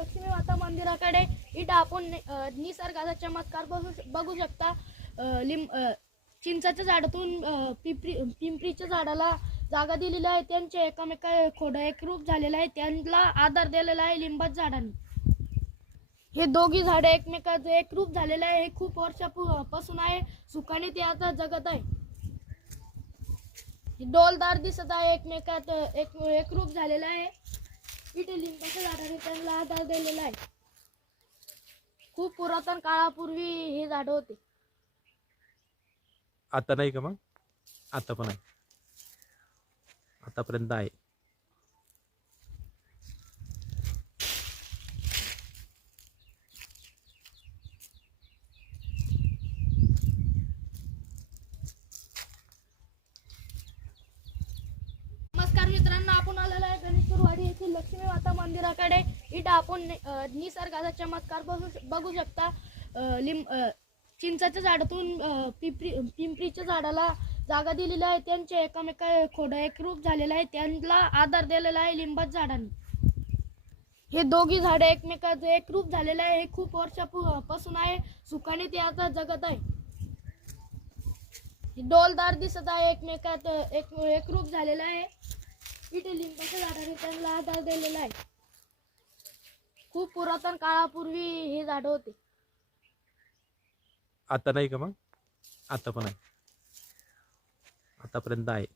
लक्ष्मी माता मंदिराकडे इथं आपण निसर्गाचा चमत्कार बघू शकता। चिंचाच्या झाडातून पिंपरीच्या झाडाला जागा दिलेली आहे। त्यांचे एकमेका खोडं एकरूप झालेलं आहे। त्यांना आधार दिलेला आहे लिंबाच्या झाडाने। हे दोघी झाडे एकमेकांचे एकरूप झालेले आहे। हे खूप वर्षापासून आहे। सुखाने ते आता जगत आहे। डोलदार दिसत आहे। एकमेकात एकरूप झालेला आहे। इथे लिंबाच्या झाडाने त्यांना आधार दिलेला आहे। खूप पुरातन काळापूर्वी हे झाड होते। आता नाही का? मग आता पण आहे, आतापर्यंत आहे। नमस्कार मित्रांनो, आपण आलेलो आहे गणेशपूरवाडी येथील लक्ष्मी माता मंदिराकडे। इथं आपण निसर्गाचा चमत्कार बघू शकता। चिंचाच्या झाडातून पिंपरीच्या झाडाला जागा दिलेली आहे। त्यांचे एकमेका खोडं एकरूप झालेलं आहे। त्यांना आधार दिलेला आहे लिंबाच्या झाडाने। हे दोघी झाडे एकमेकांचे एकरूप झालेले आहे। हे खूप वर्षापासून आहे। सुखाने ते आता जगत आहे। डोलदार दिसत आहे। एकमेकात एकरूप झालेला आहे। इथे लिंबाच्या झाडाने त्यांना आधार दिलेला आहे। खूप पुरातन काळापूर्वी हे झाड होते। आता नाही का? मग आता पण आहे, आतापर्यंत आहे।